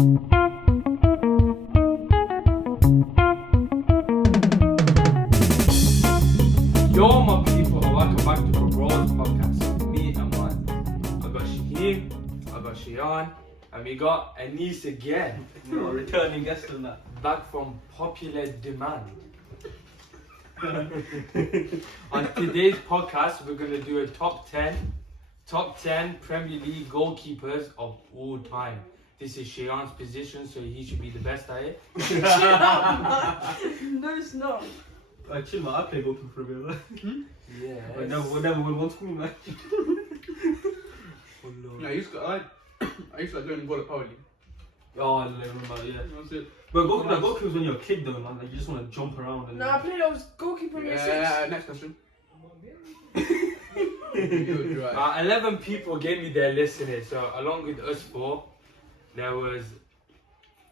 Yo, my people, welcome back to the Bros Podcast. Me, Amaan. I got Shaheim, I got Shayaan, and we got Anis again. Returning guest on that. Back from popular demand. On today's podcast, we're going to do a top 10 Premier League goalkeepers of all time. This is Shayaan's position, so he should be the best at it. No, it's not. Chill, man. I play goalkeeper for a bit. Right? Yeah. I never win one school, man. Yeah, I used to like doing goal at Power League. Oh, I remember, yeah. That's it. But goalkeeper was when you're a kid, though, man. Like, you just want to jump around. And No, I played. I was goalkeeper in year 6. Next question. 11 people gave me their list in it, so along with us four, there was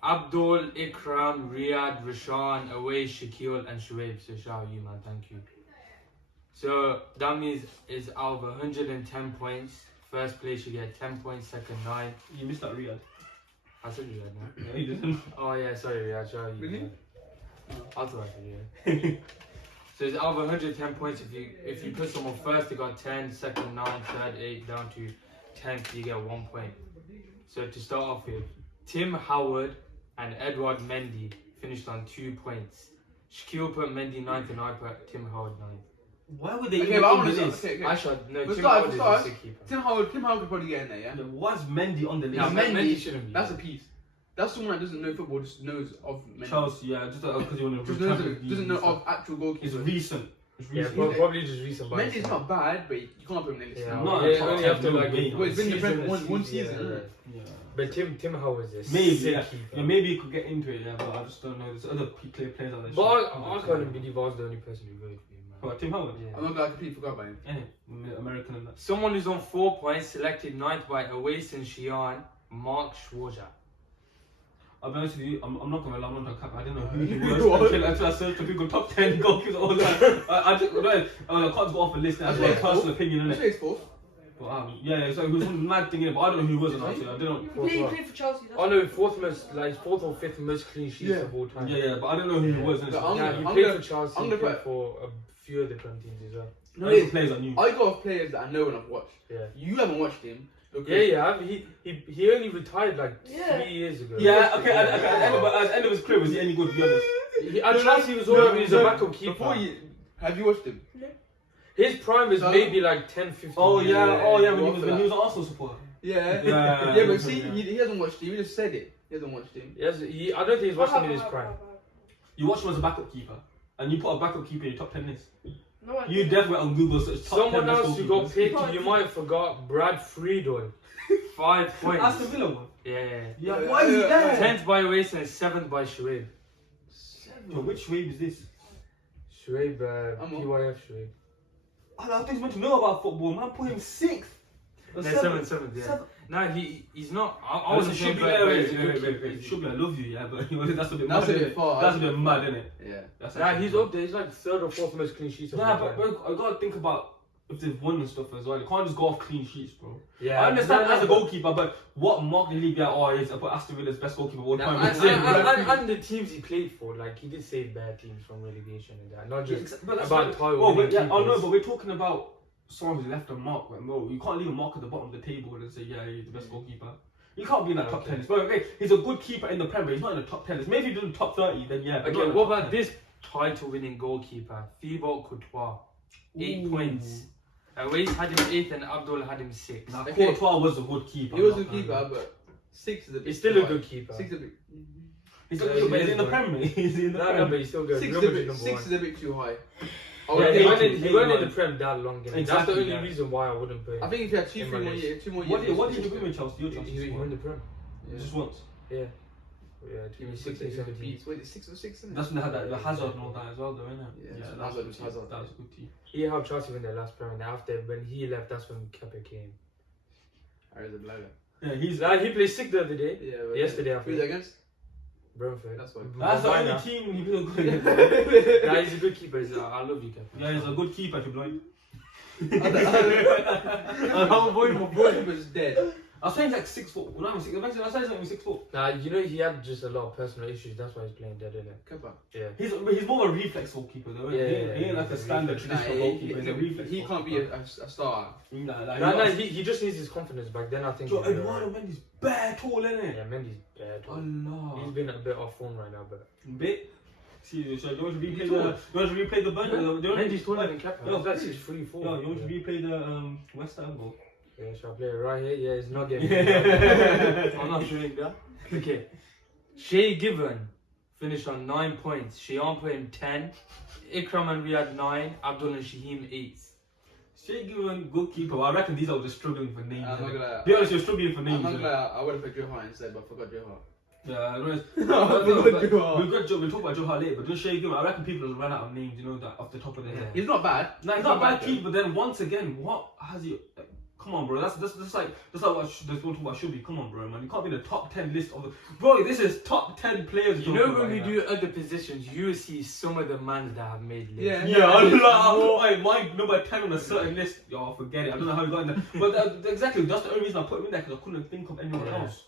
Abdul, Ikram, Riyad, Rashan, Awais, Shaquille, and Shuaib. So shout out you, man. Thank you. So that means is out of 110 points. First place you get 10 points. Second 9. You missed that Riyad. I said Riyad, man. No, you didn't. Oh yeah, sorry Riyad. Shout out you. Really? Man. I thought I said yeah. So it's out of 110 points. If you put someone first, they got 10. Second 9. Third 8. Down to 10th, you get 1 point. So to start off with, Tim Howard and Edward Mendy finished on 2 points. Shaquille put Mendy 9th and I put Tim Howard 9th. Why would they Okay, even but I on want the to list? okay. I should no. But Tim start, Howard is start. a sick keeper. Tim Howard could probably get in there, yeah? Yeah, why's Mendy on the list? Yeah, Mendy, Mendy shouldn't be. That's a piece. That's someone that doesn't know football, just knows of Mendy. Chelsea, yeah, just because you want to Just doesn't know of actual It's goalkeepers. recent. It's Yeah, recent. probably just recent. Mendy's not bad, but you can't put him in the list. Yeah, now. Not yeah, a you top only 10 have to like. way. Well, it's been the season, one yeah, season. Yeah. But Tim Howard is a Maybe, sick yeah. keeper. Yeah, maybe you could get into it, yeah, but I just don't know. There's other clear players out there. But I can't believe I was the only person who voted for him, man. What, Tim Howard? Yeah. I'm not glad I completely forgot about him. Yeah, American and that. Someone who's on 4 points, selected 9th by Awais and Shayaan, Mark Schwarzer. I'll be honest with you, I'm not gonna lie, I'm not gonna cap. I didn't know who he was until I searched the Google top 10 goalkeepers all the time. I can't go off a list, that's my personal opinion, What's innit? his fourth? But yeah, so it was some mad thing in it, but I don't know who he was on actually. I don't know. He played for Chelsea. That's Oh no, fourth or fifth most clean sheets Yeah. of all time. Yeah, but I don't know who he was. But innit? Yeah, he I'm played gonna- for Chelsea, I'm he gonna played put- for a few other club teams as well. No, Those are yeah. players I knew. I got players that I know and I've watched. Yeah. You haven't watched him. Yeah, he only retired like Yeah. 3 years ago. Yeah, okay, at the end of his career, was he any good, to be honest? At Chelsea he was always a backup keeper. Before you, have you watched him? His prime is So- maybe like 10, 15 Oh years. yeah, when After he was that. an Arsenal supporter. Yeah. Yeah, But see, yeah. he hasn't watched him. He just said it. He hasn't watched him. Yes, I don't think he's watched him in his prime. You watch him as a backup keeper, and you put a backup keeper in your top 10 list. No, I You didn't. definitely went on Google search top 10 Someone best else who got goalkeepers. picked, you might have forgot, Brad Friedel. 5 points. Aston Villa one. Yeah. Yeah, why is he there? 10th by Awais and 7th by Shuaib. Yo, which wave is this? Shuaib, I'm on. PYF Shuaib. I think he's meant to know about football, man. Put him 6th. No, 7th, yeah. Seventh. Nah, he's not. I Oh, wasn't should be sure, but he's a good keeper. wait. Should be, I love you, yeah, but that's a bit That's mad. a bit innit? far. That's a bit mad, isn't it? Yeah. Nah, he's up there. He's like 3rd or 4th most clean sheets of Nah, all but time. I gotta think about if they've won and stuff as well. You can't just go off clean sheets, bro. Yeah, I understand nah, as a but- goalkeeper, but what mark the league yeah, is about Aston Villa's best goalkeeper of all Nah, time? and, It's him, bro. and the teams he played for, like he did save bad teams from relegation and that. Not just But that's about what- title oh, winning but yeah, I know, keepers. but we're talking about someone who's left a mark. Like, bro, you can't leave a mark at the bottom of the table and say, yeah, he's the best goalkeeper. You can't be in that top Okay. 10 list. But okay, he's a good keeper in the Premier, but he's not in the top 10 list. Maybe if he's in the top 30, then yeah. but not Okay, in the what top about 10. this title-winning goalkeeper, Fivo Couture? 8 Ooh. points. Awais had him 8th and Abdul had him 6th. Nah, Okay. Courtois was a good keeper. He was a I'm not keeper, gonna lie. but 6 is a bit. He's still a high. good keeper. 6 is a bit. He's Yeah, a good, but he he's is in the good. Premier. He's in the No, Premier. but he's still good. 6 is Real a bit. Madrid 6 is number a bit too high. one. I Yeah, would he think- went in the Exactly, Prem that long. That's the Exactly, only yeah. reason why I wouldn't put him. I think if you had 2 In 3 my more list. years, 2 more What years. did you do with Chelsea? Your Chelsea He squad? won the Prem. Yeah. Just once. Yeah. He 2016, was 17. beats. Wait, 6 or 6, isn't it? That's when they had that, the Hazard and all that as well, though, innit? Yeah, that Hazard was was Hazard. That was a good team. He helped Chelsea win their last Prem, and after when he left, that's when Kepa came. I was a blagger. Yeah, he's. Nah, he played sick the other day. Yeah, but Yesterday, I Who's think. against? Brentford. That's why. That's the Why only not? team he was good against. Nah, he's a good keeper. I love you, Kepa. Yeah, he's a good keeper if you're blind. I'm avoiding my boy was dead. I was saying like 6 foot. When I was 6, eventually I said something 6 foot. Nah, you know he had just a lot of personal issues. That's why he's playing dead, isn't it? Kepa. Yeah. He's more of a reflex goalkeeper though. Yeah, He ain't like a standard reflex. traditional goalkeeper. He's a reflex. He can't be a star. No, he just needs his confidence back. Then I think. Yo, Eduardo Mendy's bare tall, isn't it? Yeah, Mendy's bad. Allah. He's been a bit off form right now, but. Bit. See, so you want to replay the bunch? Mendy's taller than Kepa. Yo, That's 6'3", Yo, you want to replay the West Ham goal? Yeah, shall I play it right here? Yeah, it's not getting. I'm not showing that. Okay. Shay Given finished on 9 points. Shayaan put in 10. Ikram and Riyad 9. Abdul and Shaheim 8. Shay Given, good keeper. I reckon these are just struggling for names. I'm not gonna. Be honest, you're struggling for names. I'm not gonna. I would have picked Joe Hart instead, but I forgot Joe Hart. Yeah, I know. We'll talk about Joe Hart later, but just Shay Given, I reckon people have run out of names, you know, that off the top of their head. He's not bad. No, he's not a bad keeper, but then once again, what has he... Come on, bro. That's like what this one talk about should be. Come on, bro, man. You can't be the top 10 list of the... Bro, this is top 10 players. You know when we do other positions, you see some of the mans that have made lists. Yeah, Allah. My number 10 on a certain list. Yo, forget it. I don't know how he got in there. But exactly, that's the only reason I put him in there, because I couldn't think of anyone else.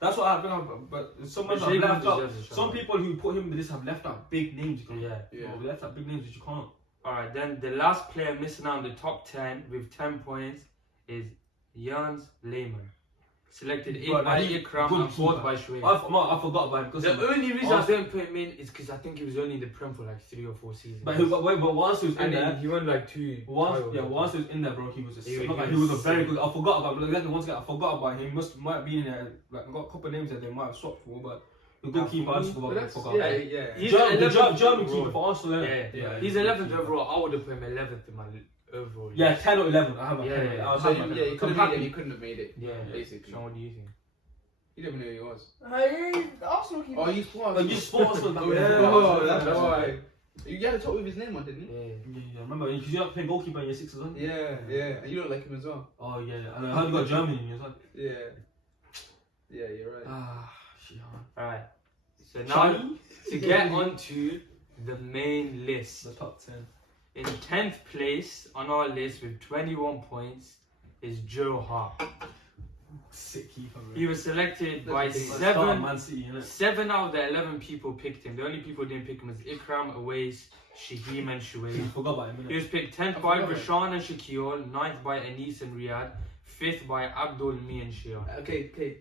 That's what I think. But some people have left out. Some people who put him in this have left out big names. Yeah. We left out big names that you can't. Alright, then the last player missing out in the top 10 with 10 points is Jans Lehmann. Selected 8 by Ikram and 4 by Shaheim. I forgot about him. The only reason I didn't put him in is because I think he was only in the Prem for like 3 or 4 seasons. But once he was in there, he won like 2. Once he was in there, bro, he was a very good. I forgot about him. Exactly, once again, I forgot about him. Might be in there. Like I got a couple of names that they might have swapped for, but the good keeper, I just forgot. Yeah. He's the German keeper for Arsenal. Yeah. He's 11th overall. I would have put him 11th in my overall. Yeah, 10 or 11. I have a he couldn't have made it. Yeah, basically. Sean, what do you think? You never knew who he was. Hey, Arsenal keeper. Oh, you sport. You sports back then. Oh, that's why. You had to talk with his name on, didn't you? Yeah. Remember, because you have to play goalkeeper in your 6 as well. Yeah. And you don't like him as well. Oh yeah. And I heard you got Germany in you as well. Yeah, you're right. Shayaan. Alright. So now to get onto the main list. The top 10. In 10th place on our list with 21 points is Joe Hart. Sick keeper, bro. He was selected by Man City, 7 out of the 11 people picked him. The only people who didn't pick him was Ikram, Awais, Shaheim and Shuaib. Forgot about him. He was picked 10th by Rashan and Shaquille, 9th by Anis and Riyad, 5th by Abdul, me and Shayaan. Okay.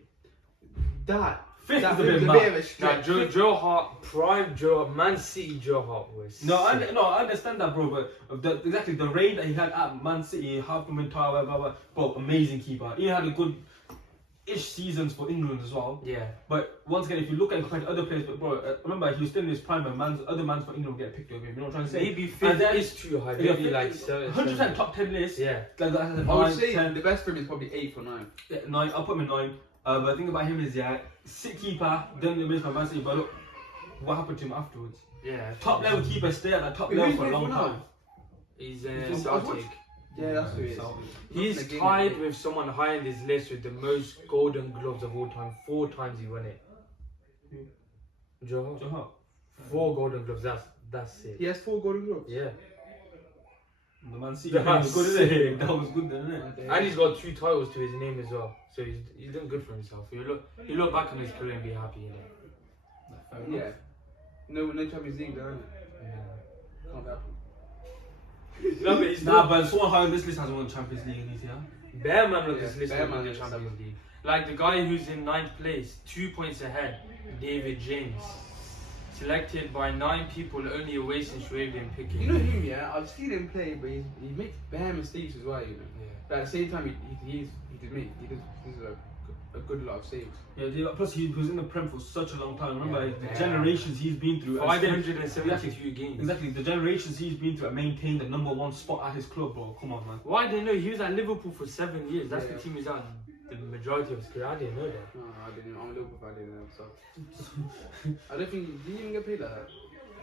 That 5th is a was bit a mad. bit of a Now stretch. Joe Hart, prime Joe, Man City Joe Hart was I understand that, bro. But exactly the reign that he had at Man City, half from entire, bro, amazing keeper. He had a good-ish seasons for England as well. Yeah. But once again, if you look at compared to other players, but bro, remember he was still in his prime, and other mans for England will get picked over him. You know what I'm trying to say? Maybe 5th is too high. Maybe like 100% top 10 list. Yeah. Like I would say the best for him is probably 8th or 9th. Yeah, 9. I'll put him in 9. But the thing about him is, sick keeper, then they missed my Man City, but look what happened to him afterwards. Yeah. Top level keepers stay at that top level for a long time. He's Celtic. Yeah, that's who he is. He's tied with someone high on this list with the most golden gloves of all time. 4 times he won it. Joe Hart. 4 golden gloves, that's it. He has 4 golden gloves. Yeah. The Man City was good, isn't it? That was good then, isn't it? And he's got 2 titles to his name as well. So he's done good for himself. You look back on his career and be happy, Yeah. No Champions League, though. Can't happen. No, but he's but someone high on this list hasn't won Champions League in his year. Bear man on this list Bear won man the is Champions 7th. League. Like the guy who's in 9th place, 2 points ahead, David James. Selected by 9 people, only Awais and Shuaib didn't pick him. You know him, yeah? I've seen him play, but he makes bare mistakes as well, you know. Yeah. But at the same time, he does a good lot of saves. Yeah, plus he was in the Prem for such a long time. Remember the generations he's been through. 572 games. Exactly, the generations he's been through and maintained the #1 spot at his club, bro. Come on, man. Why didn't know he was at Liverpool for 7 years? That's Yeah. the team he's at the majority of his career. I didn't know that. No, I didn't. I'm a Liverpool fan, I didn't know. So I don't think he even get paid like that.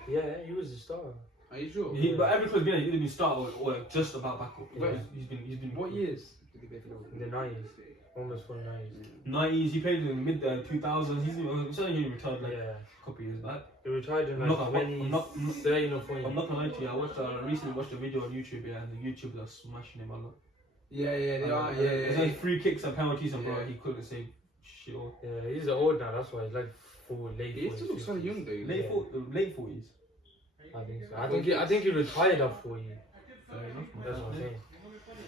Yeah, he was a star. Are you sure? But every club's been either been start or just about back up. Yeah. He's been. What years did he play for Liverpool? In the 90s. Almost 49 years. 90s. He played in the mid 2000s. I'm saying he retired like Yeah. a couple years back. He retired in like 13 or 14. I'm not gonna lie to you. I recently watched a video on YouTube, and the YouTubers are smashing him a lot. Yeah, they are. Yeah, There's like free kicks and penalties, and bro, Yeah. he couldn't save shit. All. Yeah, he's old now. That's why he's like late. He still looks so young though. Late 40s. I think so. I think he retired at 40. Fair enough, man. That's what I'm saying.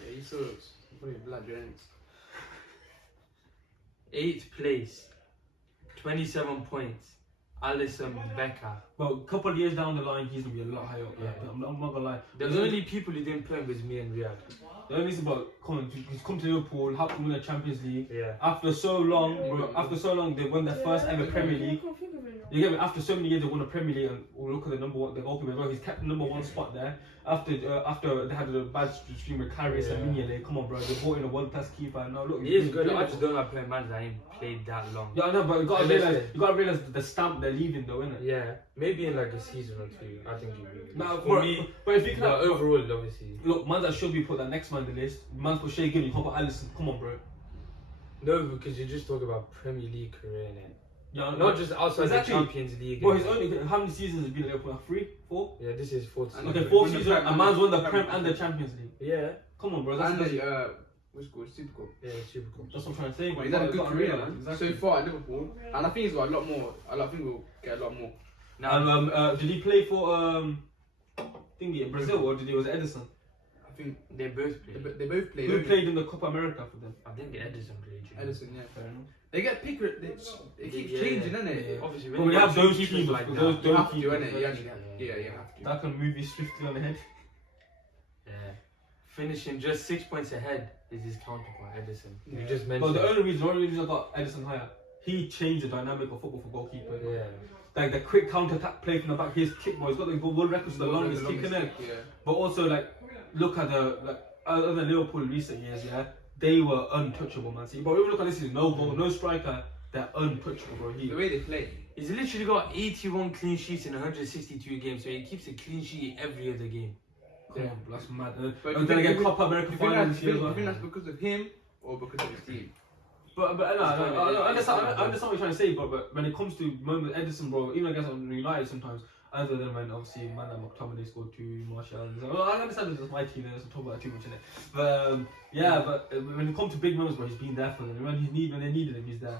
Yeah, he still looks probably black giants. 8th place, 27 points. Alisson Becker. But a couple of years down the line, he's gonna be a lot higher up. Yeah. I'm not gonna lie. The only people who didn't play was me and Riyadh. The only thing about he's come to Liverpool, helped them win the Champions League. Yeah. After so long, they won their first ever Premier League. You get me? After so many years, they won the Premier League, and look at the number one, the goalkeeper as well. He's kept the number one spot there. After they had the bad stream with Karius and Mignolet. Come on, bro, they brought in a world-class keeper. Now look, He is good. I just don't like playing man that ain't played that long. Yeah, I know, but you gotta realize the stamp they're leaving, though, innit? Yeah, maybe in like a season or two. I think he'll be. Nah, For me, but if you can, but overall, obviously. look, man, that should be put that next man on the list. Man put Shea Gill, you can't put Alisson. Come on, bro. No, because you just talk about Premier League career, innit? Yeah, Not just outside Exactly. the Champions League. Bro, he's only how many seasons has he been at Liverpool? 3, 4? Yeah, this is 4th season. Okay, 4 Won the seasons. Prem A man's won the and the Prem and Champions the League. Champions League. Yeah, Come on, bro. And That's the what's it called? Super Cup. yeah, super cool. what I'm trying to say. Well, Bro. he's had a good Gotta career, realise, man. exactly. So far at Liverpool, and I think he's got a lot more. I think we'll get a lot more. Now, Did he play for thingy Brazil or was it Edison? I think they both played. they both played. Who don't played in the Copa America for them? I think Edison played. they? Edison, yeah. Fair enough. They get picker. It keeps Yeah. changing, doesn't it? Obviously, But when you have got those two keepers teams like with that, those- You have to, keepers, innit? You actually have to. Yeah, you have to. That can move you swiftly on the head. yeah, finishing just 6 points ahead is his counterpart Edison. You Yeah. just But mentioned. the only reason I got Edison higher, he changed the dynamic of football for goalkeepers. Yeah, Like the quick counter attack play from the back, his kick, boy, he's got the world records for the longest kick in it. Yeah. But also, like, look at other than Liverpool in recent years, yeah, they were untouchable, man. See, but if you look at this season, no goal, no striker, they're untouchable, bro. The way they play. he's literally got 81 clean sheets in 162 games, so he keeps a clean sheet every other game. Come on, that's mad. But And then again, Copa America You think final that's this year. as well. because of him or because of his team? But no, I understand what you're trying to say, but when it comes to moment Edison, bro, even against United sometimes, other than when obviously man like McTominay scored 2, Martial, and so, well, I understand it's my team, there's talk about it too much in it. But but when it comes to big moments, bro, he's been there for them. When they needed him, he's there.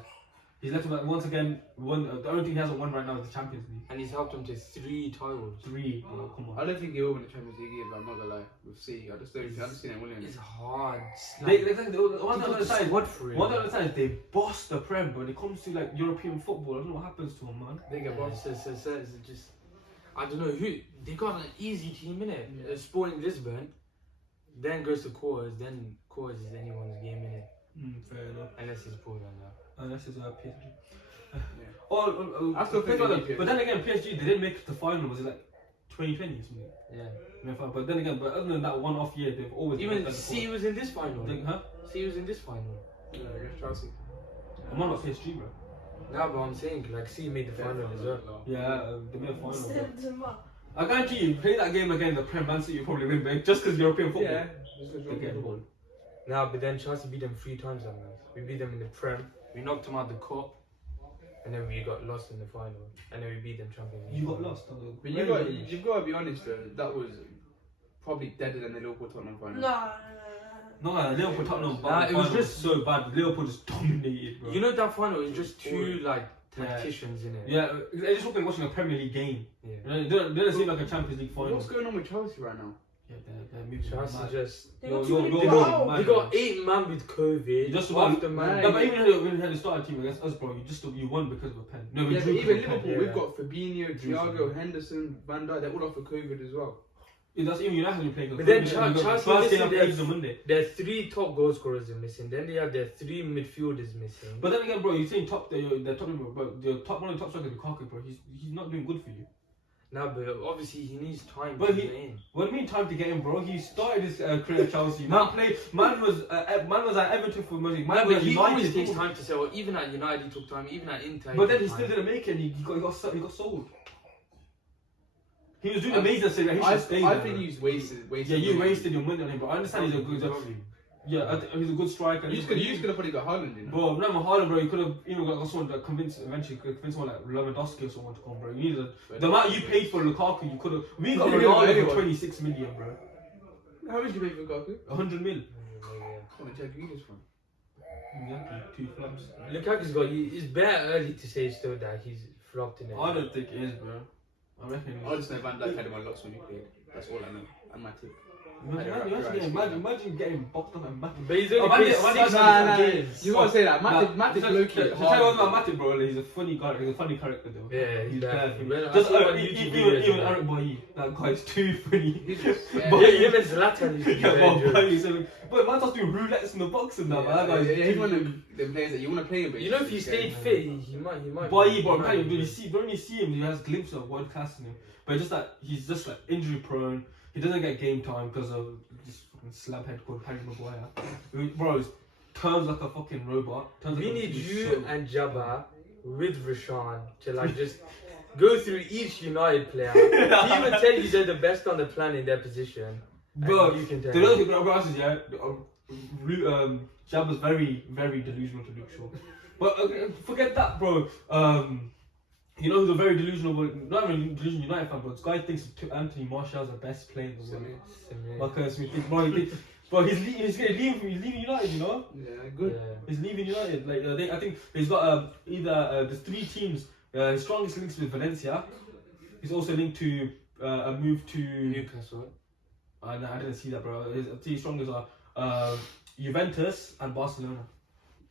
He's left them once again. The only thing he hasn't won right now is the Champions League. And he's helped them to 3 titles. 3, bro, come on. I don't think he will win the Champions League either. I'm not gonna lie. We'll see. I just haven't seen him winning. It's hard. One thing on what for it? one thing on the side is they boss the Prem, but when it comes to like European football, I don't know what happens to them, man. They get bossed. It's just, I don't know who. They got an easy team in it. Yeah. Sporting Lisbon, then goes to quarters, then quarters is anyone's game in it, Fair enough. unless it's pulled on that. Unless it's PSG. Yeah. I still think they need but then again, PSG they didn't make it to the final. Was it like 2020 or something? Yeah. But then again, but other than that one off year, they've always been Even like C was in this final. Huh? C was in this final. Yeah, against Chelsea. I'm on about PSG, bro. Nah, but I'm saying like C made the final as well. Yeah, they made a final. Bro. I guarantee you, play that game again, the Prem Man City, you probably win, but just because European football. Yeah. They get involved. Nah, but then Chelsea beat them 3 times on us. We beat them in the Prem. We knocked them out the cup. And then we got lost in the final. And then we beat them Champions League. You got lost. But you've got to be honest though. That was probably deader than the Liverpool Tottenham final. No, Liverpool Tottenham. Nah, it was just so bad. Liverpool just dominated, bro. You know that final was just 2 like tacticians in it. Yeah, it just looked like watching a Premier League game. Yeah. It didn't seem like a Champions League final. What's going on with Chelsea right now? Yeah, they're moving Chelsea mad. just. They got You're too many mad, people. man. They got 8 man with COVID. You just after won. man. No, but even when you had the starting team against us, bro, you won because of a pen. No, we Yeah, but drew even because of a pen. Liverpool, yeah. we've got Fabinho, Drew Thiago, Henderson, Van Dijk. They're all off for COVID as well. Yeah, that's even United been playing. But then Chelsea Chelsea first day missing of their- games on Monday. Their 3 top goal scorers are missing. Then they have their 3 midfielders missing. But then again, bro, you're saying they're talking about the top one of the top strikers, Lukaku, bro. He's not doing good for you. Nah, but obviously he needs time But to he- get in. What do you mean time to get in, bro? He started his career at Chelsea. Man was at Everton for money. Nah, Man but was he always United. takes time to sell. Even at United, he took time. Even at Inter, But then took he still time. didn't make it. And he got sold. He was doing amazing. So he should stay I there, think bro. he's wasted. Yeah, you wasted your money on him, bro. I understand he's a good. He's a good striker. You could have probably got Haaland, you know. Bro, remember Haaland, bro, you could have even got someone that convince someone like Lewandowski or someone to come, bro. You needed the amount you paid for Lukaku, you could have. We got You Ronaldo anyone. for 26 million, bro. How much did you pay for Lukaku? 100 mil. Come on, check Grealish from. Exactly, 2 flops. Lukaku's got. It's better early to say still that he's flopped in it. I don't think it is, bro. I reckon. I just know Van Dijk had him on locks when he played. That's all I know. And my tip. Imagine getting boxed up and Matip. But he's only Oh, played Matip- 6 Matip- games. You gotta say that. Matip To low-key tell you what hard. about Matip, bro, he's a funny guy. He's a funny character, though. Yeah, he's bad. bad. Well, I Just saw him on YouTube even videos, Eric Boye, that guy's too funny. He just, yeah. But- Yeah, him and Zlatan used to be Yeah, very good. but man starts doing roulettes in the box and that. That guy's he's one of the players that you want to play him, but You know, if he stayed fit, he might. Boye, bro, man, you don't really see him. He has glimpses of world class in him, but just that he's just like injury prone. He doesn't get game time because of this fucking slabhead called Harry Maguire. Bro, he turns like a fucking robot. We need you and Jabba with Rashan to like just go through each United player. He even tell you they're the best on the planet in their position. Bro, And you can tell. the other thing about us is, yeah, Jabba's very, very delusional to Luke Shaw. But forget that, bro. You know who's a very delusional, not really delusional United fan, but this guy thinks Anthony Martial's the best player in the world. Okay, so he thinks, bro, he's leaving United, you know? Yeah, good. Yeah. He's leaving United. Like I think he's got either there's 3 teams. His strongest links with Valencia. He's also linked to a move to Newcastle. No, I didn't see that, bro. His 3 strongest are Juventus and Barcelona.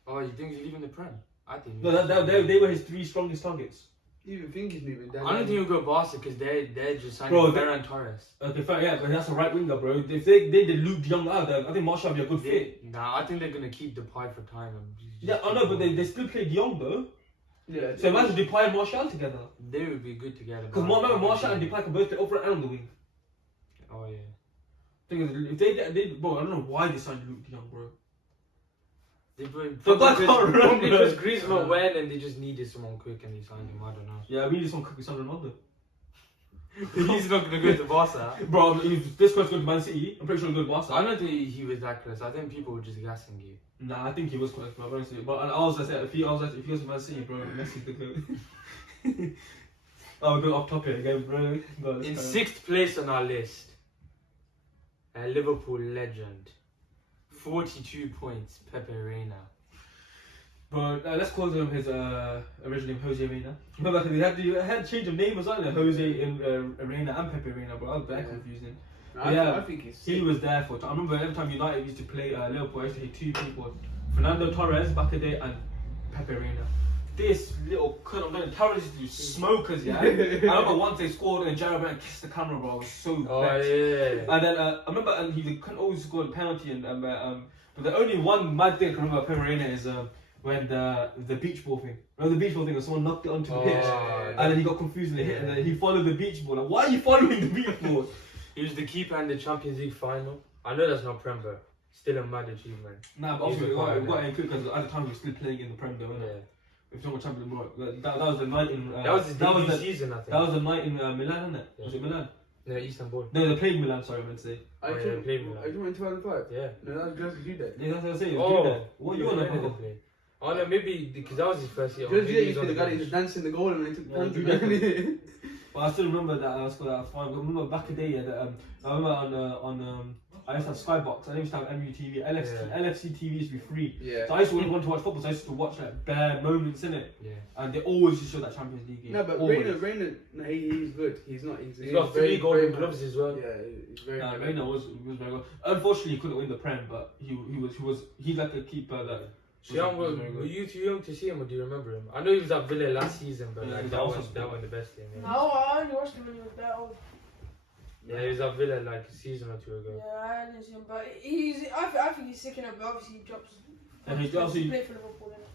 Oh, you think he's leaving the Prem? I think. No, they were his 3 strongest targets. You even think he's moving down? I don't think he'll go Barca because they're just signing Bro, Ferran Torres. Okay, fair, yeah, but that's a right winger, bro. If they did Luke de Jong out there, I think Martial would be a good fit. Nah, I think they're gonna keep Depay for time. Yeah, I know, but they still play de Jong though. Yeah. So imagine Depay and Martial together. They would be good together. Because remember, Martial and Depay can both play up front and on the wing. Oh yeah. Thing is, if they bro, I don't know why they signed Luke de Jong, bro. Probably I can't remember. because Griezmann went and they just needed someone quick and they signed him. I don't know. Yeah, we need some cookies on Ronaldo. He's not gonna go to Barca. Bro, if this close to go to Man City, I'm pretty sure he'll go to Barca. I don't think he was that close. I think people were just gassing you. Nah, I think he was close, bro. Honestly. But I was gonna say, if he goes to Man City, bro, Messi's the goat. Oh, we're going off topic again, bro. No, In 6th place on our list, a Liverpool legend, 42 points, Pepe Reina. Bro, let's call him his original name, Jose Reina. Remember, they had to change of name as well, Jose Reina and Pepe Reina, bro. That was very confusing. I think he's he was there for. I remember every time United used to play Liverpool, I used to hate 2 people: Fernando Torres back a day and Pepe Reina. This little cunt, I'm going to Torres used to do smokers, yeah. I remember once they scored and Jared went and kissed the camera, bro. I was so vexed. Yeah. And then I remember, and he couldn't always score a penalty, and but the only one mad thing I can remember about Pepe Reina is when the beach ball thing. Remember the beach ball thing? When someone knocked it onto the pitch, and then he got confused and hit, and then he followed the beach ball. Like, why are you following the beach ball? He was the keeper in the Champions League final. I know that's not Prem, but still a mad achievement. Nah, but obviously we got to include because at the time we were still playing in the Prem, though. Yeah. If you're talking Champions League, that was the night in. That was his debut season, I think. That was the night in Milan, isn't it? Yeah. Was it Milan? No, Istanbul. No, they played Milan. Sorry, I meant to say. I Oh, yeah, played Milan. Are you in 2005? Yeah. No, that was just you there. Yeah, that's what I say. Oh, What you on about? Oh no, maybe because that was his first year. Just Maybe you he was used to on be the guy that bench. used to dance in the goal and they took Yeah, penalty. But I still remember that I scored that fine. I remember back in the day, yeah, that, I remember on I used to have Skybox. I used to have MUTV. LFC TV used to be free. Yeah. So I used to want to watch football. So I used to watch like bare moments in it, Yeah. and they always used to show that Champions League game. No, but always. Reina, no, he's good. He's not. He's got 3 golden gloves as well. Yeah, he's very. Nah, very Reina was very good. Unfortunately, he couldn't win the Prem, but he's like a keeper that. Shayaan, was very were good. you too young to see him, or do you remember him? I know he was at Villa last season, but Yeah, like, he that was was also the best game. Yeah. No, I only watched him when he was that old. Yeah, he was at Villa like a season or 2 ago. Yeah, I didn't see him, but I think he's sick enough, but obviously he drops. And he obviously- played for Liverpool, innit?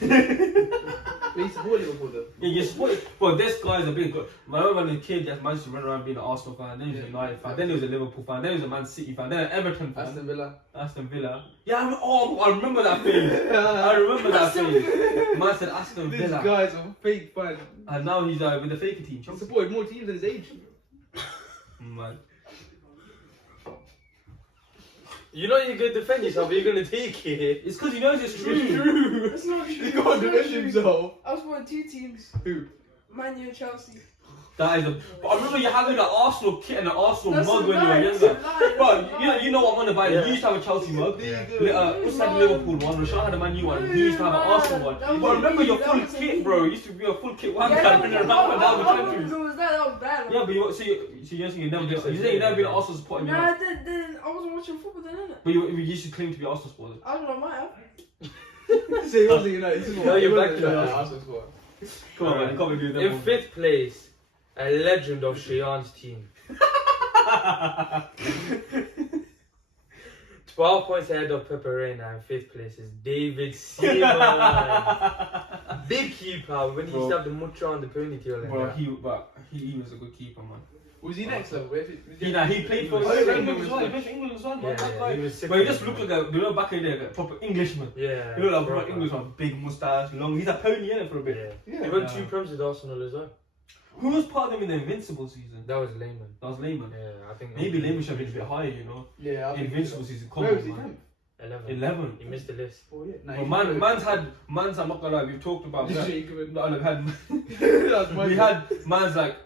But he's supporting Liverpool though. Yeah, you're supporting. But this guy's a big. I remember when the kid just managed to run around being an Arsenal fan, then he was a United fan, then he was a Liverpool fan, then he was a Man City fan, then an Everton fan. Aston Villa. Yeah, I remember that thing. I remember that thing. Man said Aston This Villa. guy's a fake fan. And now he's with the faker team. He supported more teams than his age. Man. You know you're gonna defend yourself, but you're gonna take it. It's because he knows it's true. That's not true. He can't defend himself. I was supporting 2 teams. Who? Man U and Chelsea. That is a. But I remember you having an Arsenal kit and an Arsenal That's mug a when you were lie, younger. that's a lie, Bro, that's a you know what I'm on about. Yeah. You used to have a Chelsea mug. Yeah. What's that Liverpool one? Rashawn had a Man U one. He used to have an Arsenal one. That was But remember your that full was kit, me. bro. It used to be a full kit. One Yeah, guy running around and down the countries. was that was bad. Yeah, but you're saying you never been. You say you never been an Arsenal supporter. in your Nah, life. then I wasn't watching football then, innit? But you used to claim to be Arsenal supporter. I don't know, I might have. So he wasn't United. No, you're back to that. Arsenal squad. Come on, man. You can't be doing that. In one. 5th place, a legend of Shayaan's team. 12 points ahead of Peperina. In 5th place is David Seaman. Big keeper when he used to have the mucha on the ponytail. And Bro, that. he was a good keeper, man. Was he next level? He played for Oh, England as well. He played for England as well, man. Yeah, he was sick. But he just looked like a, you know, back in the day, like a proper Englishman. Yeah. He looked like a proper. proper Englishman, big moustache, long. He's a pony in it for a bit. Yeah. He won 2 Prems with Arsenal as well. Who was part of them in the Invincible season? That was Lehman. That was Lehman. Yeah, I think. Maybe Lehman should have been a bit higher, you know. Yeah, I think Invincible season. Come Where was on, he man. 10th? 11. 11. He missed the list. Oh, yeah. Nah, Well, he- man's I'm not gonna lie, we've talked about that. He could- No, look, had, That's my we had man's like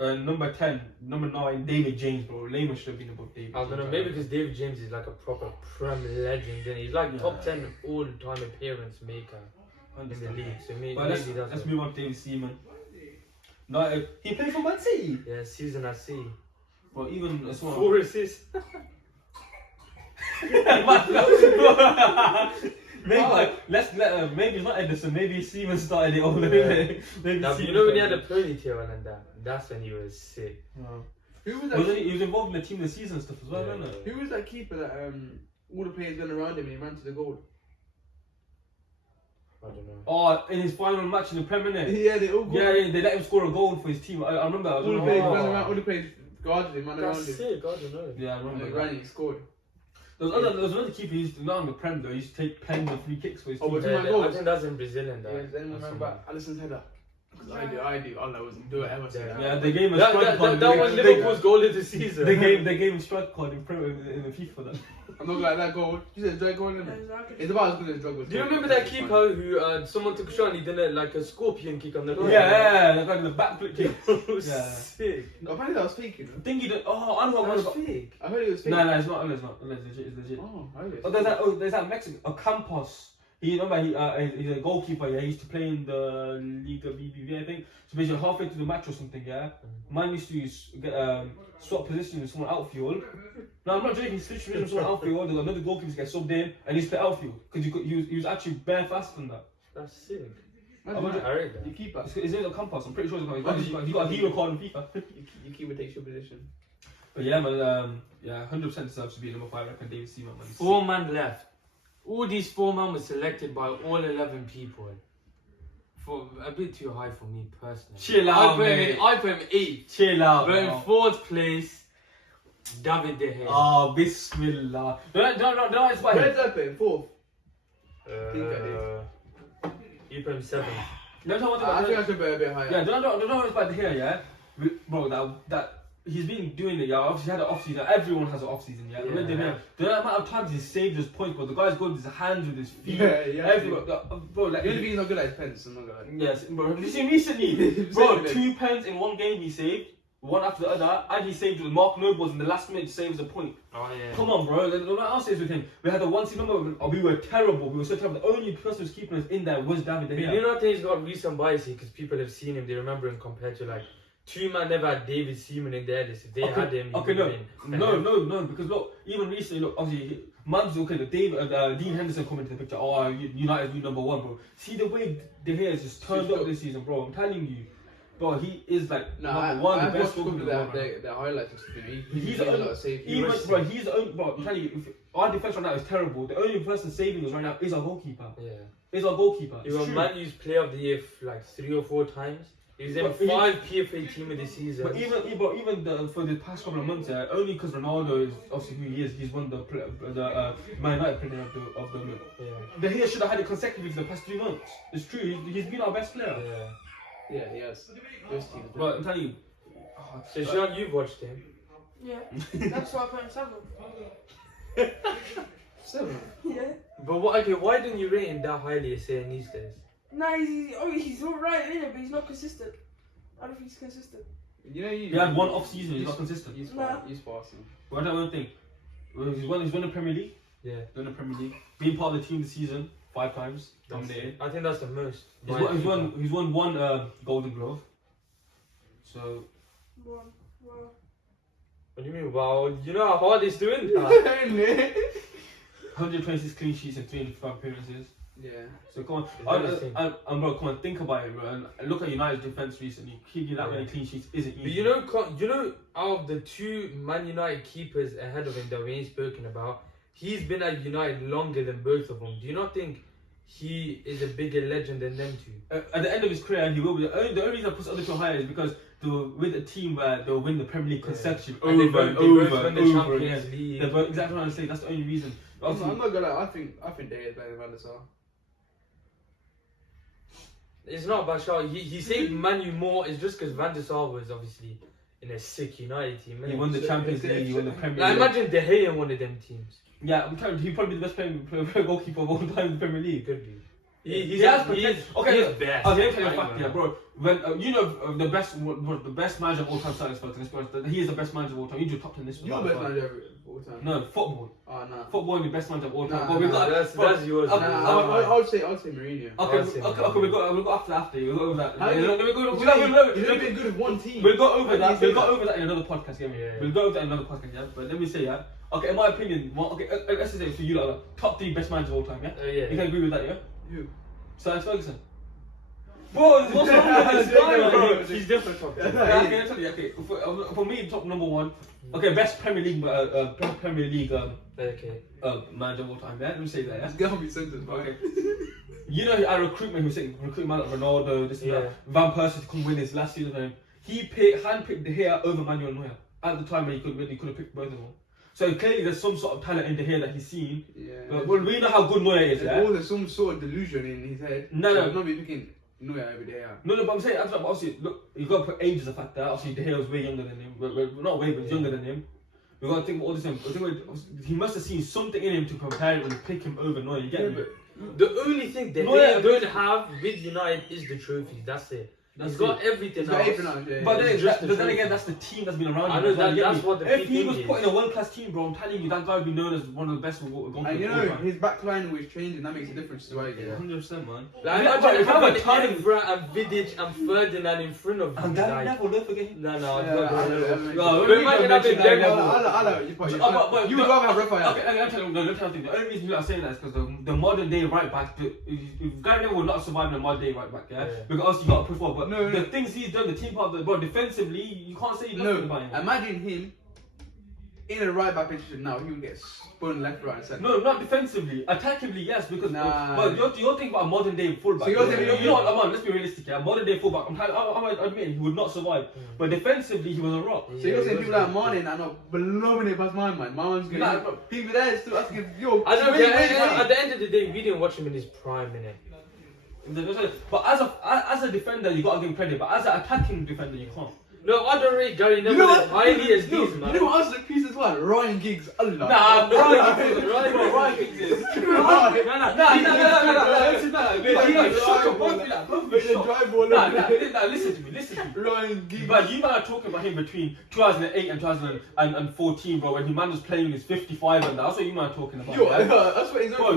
number 10, number 9, David James, bro. Lehman should have been above David. I don't know, James, maybe because David James is like a proper Prem legend, and he's like top Yeah. 10 all-time appearance maker in the league. So maybe, But let's that's move on to David Seaman. No, he played for Man City. yeah, season I see. Well, even as well. 4 assists. Maybe maybe it's not Edison. Maybe Seaman started it all. Yeah. Maybe Now, you Seaman know when he had started a ponytail and that, that's when he was sick. it. Who was Wasn't that? he was involved in the team of the season stuff as well, Yeah, wasn't it? Who was that keeper that all the players went around him and he ran to the goal? I don't know. Oh, in his final match in the Premier League. Yeah, they all go. Yeah, they let him score a goal for his team. I remember. I All the don't players know. ran around. All the players guarded him, ran around That's him. sick, I don't know. Yeah, I And remember. then that. ran, he scored. There was another keeper. He used to not on the Prem though. He used to take pens and free kicks for his Oh, team. but Yeah, my goals. I think that's in Brazilian. Yeah, That. does anyone That's remember something. Alisson's header? Because I do. Allah wasn't do it ever. So Yeah. Yeah, they gave him a That, strike that, card. that, that was They- Liverpool's goal of the season. They gave him strike card in the FIFA for that. I'm not like that goal. You said Drake goal, isn't it? Exactly. It's about as good as Drogba's. Do you remember that keeper who someone took a shot and he did like a scorpion kick on the goal? Yeah, like the back flip kick. It was Yeah. sick. No, apparently that was fake, you know. I think he did. Oh, I know what That one was about. fake. I heard it was fake. No, it's not. It's not. It's legit. Oh, I heard it Oh, was there's that Mexican, Campos. He's a goalkeeper. Yeah, he used to play in the Liga BBV, I think. So basically, halfway through the match or something, yeah, man used to get swap position with someone outfield. No, I'm not joking. He switched position with someone outfield. There's another goalkeeper to get subbed in, and he's play outfield because he was actually bare faster than that. That's sick. Imagine I read that. that. You keep that. His name's Campos. I'm pretty sure he's got a hero card in FIFA. You keep it takes your position. But yeah, man, 100% deserves to be number 5. I reckon David Seaman, man. 4 man left. All these 4 men were selected by all 11 people. For a bit too high for me personally. Chill out, mate. I put him 8. Chill out. But in bro. 4th place, David De Gea. Oh, Bismillah. Don't inspire Where him. did I put him? 4th. think You put him 7th. Don't know what I think I about should put it a bit higher. yeah, don't know what's about here, yeah? Bro, that he's been doing it, yeah. Obviously, he had an off season. Everyone has an off season, yeah. Yeah. The amount of times he's saved his points, but the guy's got with his hands, with his feet. Yeah. Everyone, bro, like. The only thing he's not good at is pens. I'm not gonna lie. Yes, bro. Have you seen recently? Bro, 2 pens in one game he saved, one after the other, and he saved with Mark Nobles in the last minute to save us a point. Oh yeah. Come on, bro. What else is with him? We had the 1 season number. We were terrible. We were so terrible. The only person who's keeping us in there was David De Gea. You know, I think he's got recent bias here because people have seen him. They remember him compared to like 2 man never had David Seaman in their list. If they had him, he Okay, would have been. no, because look, even recently, look, obviously, man's okay. Dean Henderson coming into the picture. Oh, United, you number 1, bro. See the way De Gea has just turned up this season, bro. I'm telling you, bro. He is like number 1, I've the best watched goalkeeper in the world. right their highlights. He's a the lot of saves. now. Even, bro, he's the only, bro. I'm telling you, if our defense right now is terrible. The only person saving us right now is our goalkeeper. Yeah. Is our goalkeeper. He was Man U's player of the year like 3 or 4 times. He was in 5 PFA team of the season. But even for the past couple of months, only because Ronaldo is obviously who he is, he's won the Man United player of the month. Yeah. De Gea should have had it consecutively for the past 3 months. It's true. He's been our best player. Yeah. Yeah, he has. Those teams. But I'm telling you. So Shayaan, you've watched him. Yeah. That's why I put him 7. 7. Yeah. But why didn't you rate him that highly as saying these days? Nah, he's alright in it, but he's not consistent. I don't think he's consistent. You know, He had one off season. He's not consistent. He's Nah. passing. But I don't think. He's won the Premier League. Yeah. Won the Premier League. Being part of the team this season 5 times. Dominated. I think that's the most. He's won one Golden Glove. So. Wow. What do you mean? Wow, you know how hard he's doing that. 126 clean sheets and 305 appearances. Yeah. So come on, bro, come on, think about it, bro. And look at United's defense recently. Keeping that many clean sheets isn't easy. But you know, out of the 2 Man United keepers ahead of him that we ain't spoken about, he's been at United longer than both of them. Do you not think he is a bigger legend than them 2? At the end of his career, he will be. The only reason I put other 2 higher is because they were with a team where they'll win the Premier League consecutive over and over and over again. They're both, exactly what I'm saying. That's the only reason. I'm not gonna lie. I think they is better than Van der Sar. It's not about Shaw. He saved Man U more. It's just because Van der Sar was obviously in a sick United team. He won the Champions League. He won the Premier League. Imagine De Gea in one of them teams. Yeah, I'm telling you, he'd probably be the best goalkeeper of all time in the Premier League. Could be. He's best. Okay, tell you a fact, yeah, bro. When you know the best manager of all time starting for this, he is the best manager of all time. You do top 10 this. You're the best manager of all time. No, football. Oh no. Football is the best manager of all time. Nah, but we got that's yours. I would say Mourinho. Okay, we got after you. We'll go over that. You've been good with one team. We'll go over that. We'll go over that in another podcast. Yeah. We'll go over that in another podcast. Yeah. But let me say, yeah. Okay, in my opinion, let's just say for you, like, top 3 best managers of all time. Yeah. Yeah. You can agree with that, yeah? Who? Sir Alex Ferguson. Bro, what's wrong with this guy, bro? He's different. Okay, for me, top number 1. Okay, best Premier League manager of all time. Yeah, let me say that. Yeah? It's gonna be sentence, bro. Okay. You know, our recruitment, he was saying recruitment man like Ronaldo, this and that. Van Persie to come win his last season for him. He handpicked De Gea over Manuel Neuer at the time when he could have picked both of them. So clearly, there's some sort of talent in De Gea that he's seen. Yeah. But we know how good Neuer is. Yeah. There's some sort of delusion in his head. No. So not be picking Neuer every day. No, but I'm saying, obviously, look, you got to put age as a factor. Obviously, De Gea was way younger than him. But not way, but he's younger than him. We got to think about all this. He must have seen something in him to compare and pick him over Neuer. You get me? The only thing they don't have with United is the trophies. That's it. He's got everything now. But then again, that's the team that's been around him. I know that's what the If he was put in a world-class team, bro, I'm telling you, that guy would be known as one of the best goalkeepers. And you know, his back line was changing. That makes a difference to it. 100%, man. Like, imagine having Evra and Vidic and Ferdinand in front of and you. Gary Neville, don't forget him. No. Imagine having Devil. You would rather have Rafael. Okay, let me tell you something. The only reason I'm saying that is because the modern day right back, Gary Neville will not survive in the modern day right back, yeah? Because obviously you got to push forward. But the things he's done, the team part of but defensively, you can't say nothing about him. Imagine him in a right back position now, he would get spun left, right, and centre. No, not defensively. Attackingly, yes, because you're thinking about a modern day fullback. So you know what, Amaan, let's be realistic, yeah? Modern day fullback, I'm admitting he would not survive. But defensively, he was a rock. So you're saying people like Amaan are not blowing it past my man. My man's going to people there still asking, yo, I know, at the end of the day, we didn't watch him in his prime, innit? But as a defender, you gotta give him credit. But as an attacking defender, you can't. No, I don't rate Gary Neville as highly as these, man. You know what else the piece as well? Ryan Giggs. Allah. Nah, Ryan Giggs is. Nah. Listen to me. Ryan Giggs. But you might are talking about him between 2008 and 2014, bro, when he man was playing his 55 and that's what you might are talking about. Yo, that's what he's bro,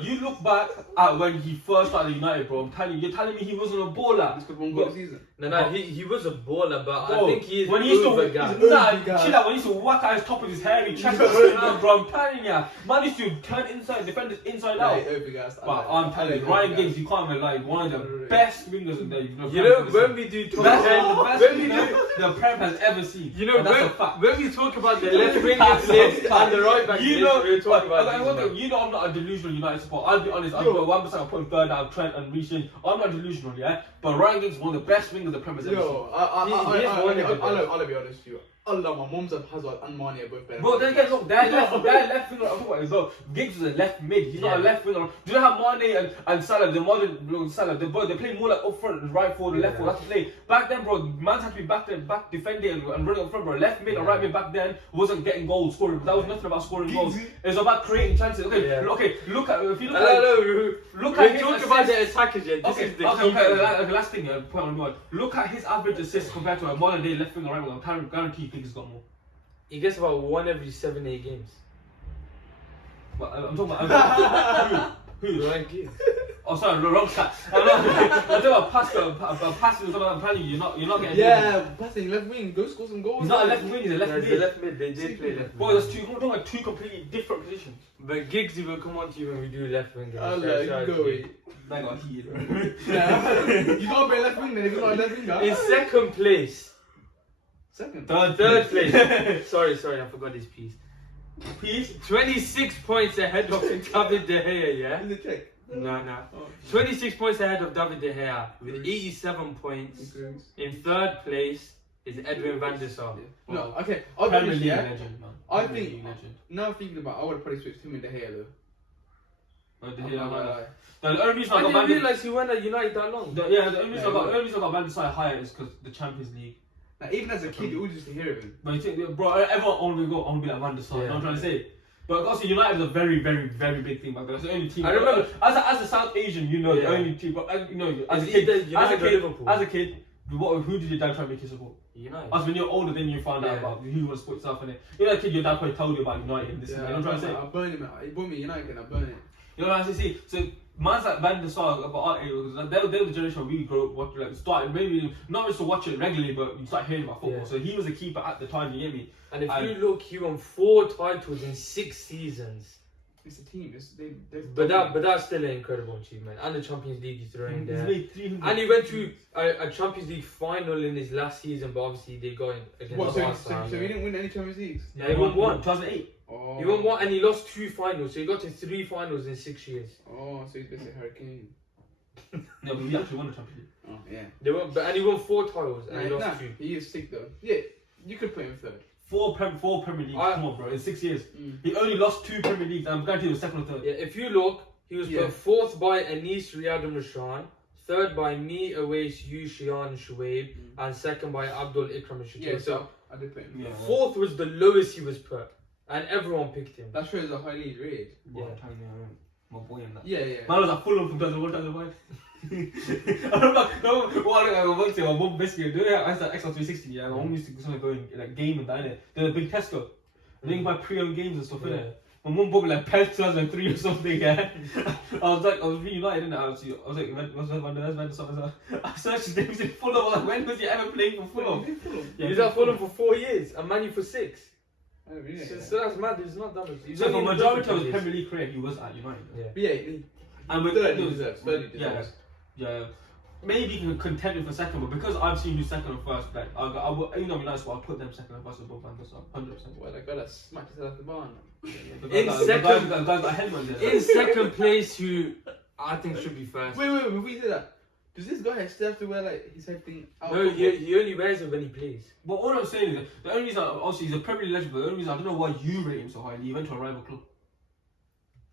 you look back at when he first started United, bro. You're telling me he wasn't a baller. This could one goal a season. No, he was a baller, but bro, I think he's when he used to guy. chill out, when he used to whack out his top of his hairy chest, bro, I'm telling ya, man used to turn defenders inside out. But I'm telling you, Ryan Giggs, you can't rely, one of the best wingers in the you know, when we do top 10, the Prem has ever seen. You know, when we talk about the left wingers list and the right back list, we're talking about you know I'm not a delusional United supporter. I'll be honest, I've got 1% I'm putting third out, Trent and Reece. I'm not delusional, yeah? But Ryan Giggs is one of the best wingers the Prem has ever seen. I'll be honest with you. Allah, my mom's and Hazard and Mane are both better. Bro, then again, look, they're left winger. I'm talking about as well. Giggs was a left mid. He's not a left winger. Do you know how Mane and Salah, the modern Salah, they play more like up front, right forward, left forward. That's the play. Back then, bro, man had to be back defending and running up front, bro. Left mid and right mid back then wasn't getting goals, scoring. That was nothing about scoring goals. It was about creating chances. Okay, look at if you look at his talk assists. about the attackers yet. This is the Okay, last thing, point on one. Look at his average assists compared to a modern day left winger, right winger. I guarantee Giggs has got more. He gets about 1 every 7-8 games. But I'm talking about who? Ryan Giggs. Oh, sorry, wrong stat. I'm talking about passing. I'm telling you, you're not getting. Yeah, passing left wing, go score some goals. He's not a left wing. He's a left Yeah, mid. the left mid. They did play left mid. Boy, that's two. We're talking about two completely different positions. But Giggsy will come on to you when we do left wing. Allah, you go away. That got heated, bro. You can't play left wing then, you're not a left winger. In second place. Second. Third place. sorry, I forgot his piece. Please. 26 points ahead of David De Gea, yeah? In the check. No. Oh. 26 points ahead of David De Gea with 87 points. In third place is Edwin Vanderson. No, okay. I'll be Premier honest, League yeah. legend, man. I Premier think, League legend. now thinking about it, I would have probably switched him in De Gea though. Oh, De I'm Gea, not gonna man. lie. The only reason I I got didn't Van der realise he went at United that long. the only reason I got Van der Sar higher is because the Champions League. Now, even as a kid, you always used to hear of him. But you think, bro, everyone only go on be like Van der Sar. You know what I'm trying to say? But also, United is a very, very, very big thing back then. It's the only team. I remember as a South Asian, you know, the only team. But you know, as a It's kid, either United or Liverpool. as a kid, who did your dad try to make you support? United. As when you're older, then you find out about who you want to support yourself in it. You know, as a kid, your dad probably told you about United and this and that. You know what I'm trying to say? I burn him out. He bought me United and I burn it. You know what I'm saying? See, so man's like Van der Sar, but our age, they were the generation we grew up watching, like, started maybe not just to watch it regularly, but you start hearing about football. Yeah. So he was a keeper at the time, you get me? And if you look, he won 4 titles in 6 seasons. It's a team. But that's still an incredible achievement. And the Champions League he's throwing He's there. made 300. And he went to a Champions League final in his last season, but obviously they got in against What, so Barca. he didn't win any Champions Leagues? Yeah, he won 1. 2008. Oh. He won 1 and he lost 2 finals, so he got to 3 finals in 6 years. Oh, so he's basically Hurricane. No, but he actually won the Champions League. Oh, yeah. And he won 4 titles and he Nah, lost 2. he is sick though. Yeah, you could put him third. Four Premier Leagues, come on, bro, in 6 years. He only lost 2 Premier Leagues, and I'm guaranteed he was second or third. Yeah, if you look, he was put 4th by Anis, Riyad and Rashan, 3rd by me, Awais, you, Shayaan and Shuaib, and 2nd by Abdul Ikram and Shakir. Yeah, so I did put him. Yeah, 4th was the lowest he was put, and everyone picked him. That shows a highly rated. Boy, I'm telling you, my boy in that. Yeah. Man was at Fulham from 2001, 2005. I remember, one day, my mum basically, I was at Xbox 360, yeah, my mum used to go in, like, game and that, innit? There's a big Tesco. And then you buy pre-owned games and stuff, innit? My mum bought me like PES 2003 or something, yeah? I was reunited, innit? I was like, what's that one? I searched his name, he said Fulham. I was like, when was he ever playing for Fulham? Yeah, he's at Fulham for 4 years, and Man U for 6. I don't really know. So that's mad, it's not that much. He's So for only in majority the of his Premier Premier League career, he was at United. Yeah. And with Third, he those- deserves. Third, he yeah, deserves. yeah. Maybe he can contend for second, but because I've seen you second and first, like I will, you know, nice, I'll put them second and first above Van der Sar, 100%. Well, I gotta smack his head off the barn. The guys got headman there. In second place, who I think should be first. Wait, before you say that, does this guy still have to wear like his head thing out? No, he only wears it when he plays. But all I'm saying is, the only reason, obviously, he's a Premier League legend, but the only reason I don't know why you rate him so highly, he went to a rival club.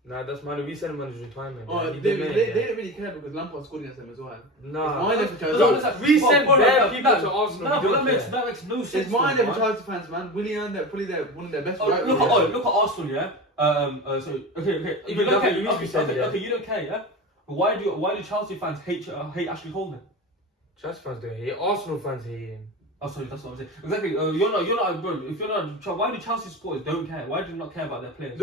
Nah, that's man. We sent him on his retirement. Oh, He they didn't make it. don't really care because Lampard scored against them as well. Nah. It's mine for Chelsea. Bro, we sent bare people to Arsenal. No, we but don't that makes no sense. It's mine though, for man. Chelsea fans, man. Willian, they're probably one of their best. Look at Arsenal, yeah. Okay. Even You don't that care. you used to be saying, Okay, you don't care, yeah. But why do Chelsea fans hate Ashley Cole then? Chelsea fans don't hate. Arsenal fans hate him. Oh, sorry, that's what I'm saying. Exactly. You're not, bro. If you're not, why do Chelsea supporters don't care? Why do you not care about their players?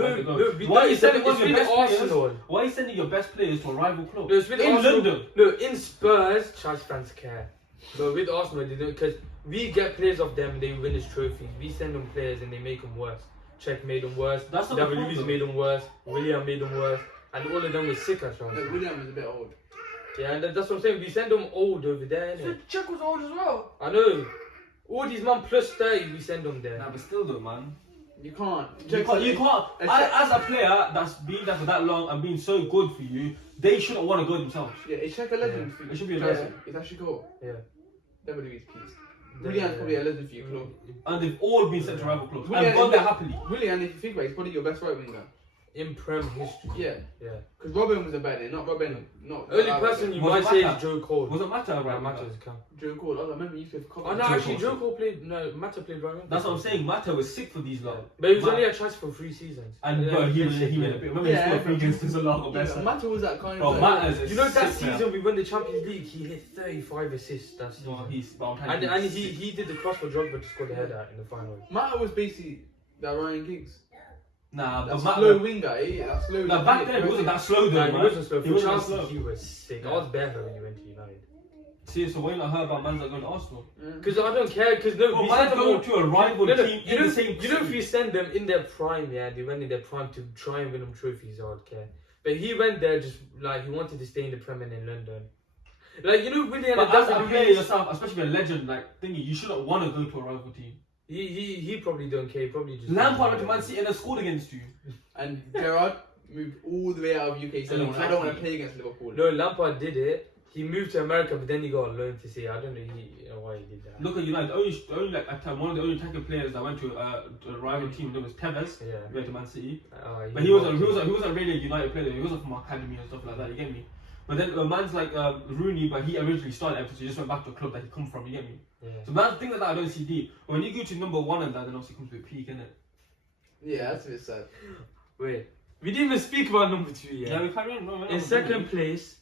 Why are you sending one of your best players? Why are you sending your best players to a rival club? No, it's with in Arsenal. London. No, in Spurs, Chelsea fans care. But with Arsenal, they don't, because we get players off them, they win us trophies. We send them players and they make them worse. Czech made them worse. That's not the David Luiz problem. made them worse. William made them worse. And all of them were sick at Chelsea. William is a bit old. Yeah, and that's what I'm saying. We send them old over there, innit? Czech was old as well. I know. All these man plus 30, we send them there. Nah, but still though, man. You can't. You can't. As a player that's been there for that long and been so good for you, they shouldn't want to go themselves. Yeah, it's like a legend. It should be a Chelsea. legend. It's actually cool. Yeah. WWE's piece. Willian's probably a legend for your club. And they've all been sent to rival clubs. Willian And gone there happily. Willian, if you think about it, he's probably your best right winger. In Prem history. Yeah. Yeah. Because Robin was a bad name, not Robin. Not Only person you Was might it say Mata? is Joe Cole. Was it Mata Right, right? Mata was come. Joe Cole. I remember he used to have Oh no, Joe actually Cole. Joe Cole played. No, Mata played right wing. That's what I'm saying. Mata was sick for these lot. But he was Ma- only a transfer for 3 seasons. And Yeah, bro, he made sick, a bit. Remember he scored 3 against us a lot of best. Yeah, Mata was that kind Bro, of. Mata's a You know that sick player. season we won the Champions League, he hit 35 assists that season. No, he's And he did the cross for Drogba to score the header in the final. Mata was basically that Ryan Giggs. Nah, That but slow Mata. winger, eh? That slow. Nah, back then he wasn't that slow though, Nah, he man. wasn't slow. He For wasn't Chelsea, slow. he was sick. Yeah. I was better when he went to United. See, so when I heard about man's like going to Arsenal. Because I don't care. Because no, Bro, we man sent them all. going to a rival No, no, team you in know, the same you know, if city. you send them in their prime, yeah, they went in their prime to try and win them trophies. I would care. But he went there just like he wanted to stay in the Premier in London. Like you know, Willian But as a doesn't player really. yourself, especially a legend like thingy, you shouldn't want to go to a rival team. He probably don't care. He probably just. Lampard went to Man City and they scored against you. And Gerrard moved all the way out of UK saying, I don't want to play against Liverpool. No, Lampard did it. He moved to America, but then he got a loan to say. I don't know why he did that. Look at United. The only like at time, one of the only attacking players that went to a rival team. There was Tevez. Yeah. He went to Man City. He But he wasn't really a United player. He wasn't from academy and stuff like that. You get me? But then man's like Rooney, but he originally started Everton, so he just went back to a club that he come from. You get me? Yeah. So man, things like that I don't see deep. But when you go to number 1 and that, then obviously comes to a peak, innit? Yeah, that's a bit sad. Wait, we didn't even speak about number 2 yet. Yeah, we carry on. No, In second place,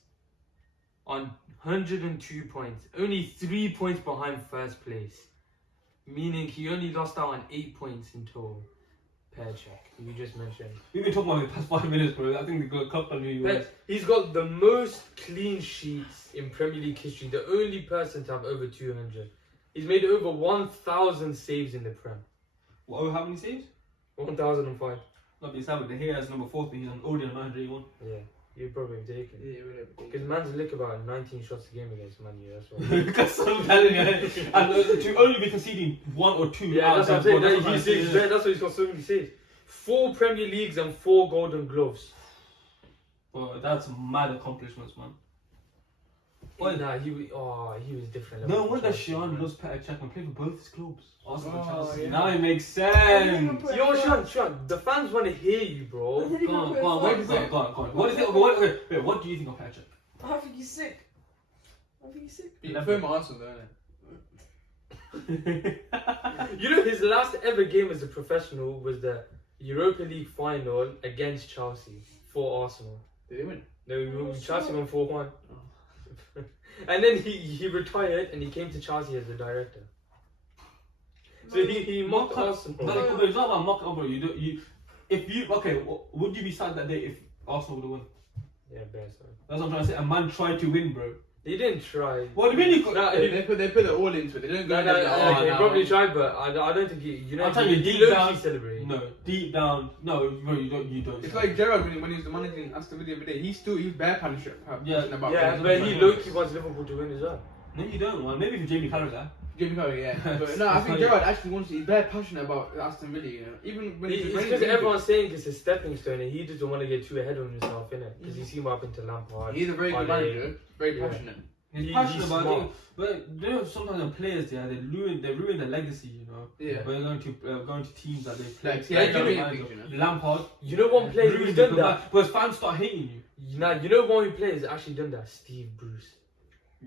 on 102 points, only 3 points behind first place, meaning he only lost out on 8 points in total. Pair check, you just mentioned. We've been talking about it the past 5 minutes, bro. I think the good cup on you. But he's got the most clean sheets in Premier League history, the only person to have over 200. He's made over 1,000 saves in the Prem. What, how many saves? 1,005. Not being sad with the hair as number 4, he's on Odeon 981. Yeah, you'd probably have taken. Yeah, really. Because man's lick about 19 shots a game against Man U, that's why. Because I'm telling you, and to only be conceding 1 or 2. Yeah, that's what I'm saying. That's why he's got so many saves. 4 Premier Leagues and 4 Golden Gloves. Well, that's mad accomplishments, man. Nah, he was different. No level wonder for Chelsea, Shayaan man. loves Petr Cech and played for both his clubs. Arsenal and Oh, Chelsea. yeah. Now it makes I didn't even sense. put Yo, it Sean, the fans want to hear you, I bro. didn't even Go on, put it go on, forward. go on. What is it? Wait, what do you think of Petr Cech? I think he's sick. I think he's sick. You prefer my Arsenal, don't you? You know, his last ever game as a professional was the Europa League final against Chelsea for Arsenal. Did they win? No, Chelsea won 4-1. And then he retired and he came to Chelsea as the director. So he mocked Arsenal. No, it's not about mock up, bro. Would you be sad that day if Arsenal would have won? Yeah, best. That's what I'm trying to say. A man tried to win, bro. He didn't try. What do you mean he could? Nah, They put it all into it. They don't go. he probably tried, but I don't think he. I'll tell you, he deep low-key down- celebrated. No, deep down, no, bro, you don't. It's like Gerrard when he was the manager in Aston Villa the other day. He was bare passionate about. Yeah, playing. but he low-key wants Liverpool to win as well. No, you don't, man. Maybe if Jamie Carragher. Jimmy Carragher, yeah. But no, I think Gerrard actually wants. He's very passionate about Aston Villa. You know, even when It's he's because everyone's saying it's a stepping stone and he doesn't want to get too ahead of himself, innit? Because he's seen what happened to Lampard. He's a very good Mane. manager. Very Yeah. passionate. He's passionate he's about smart. it, but you know sometimes the players there they ruin their legacy, you know. Yeah. When they're going to teams that they play. Like, yeah, you know. Lampard. You know one player who's done that? Because fans start hating you. Nah, you know one player who's actually done that? Steve Bruce.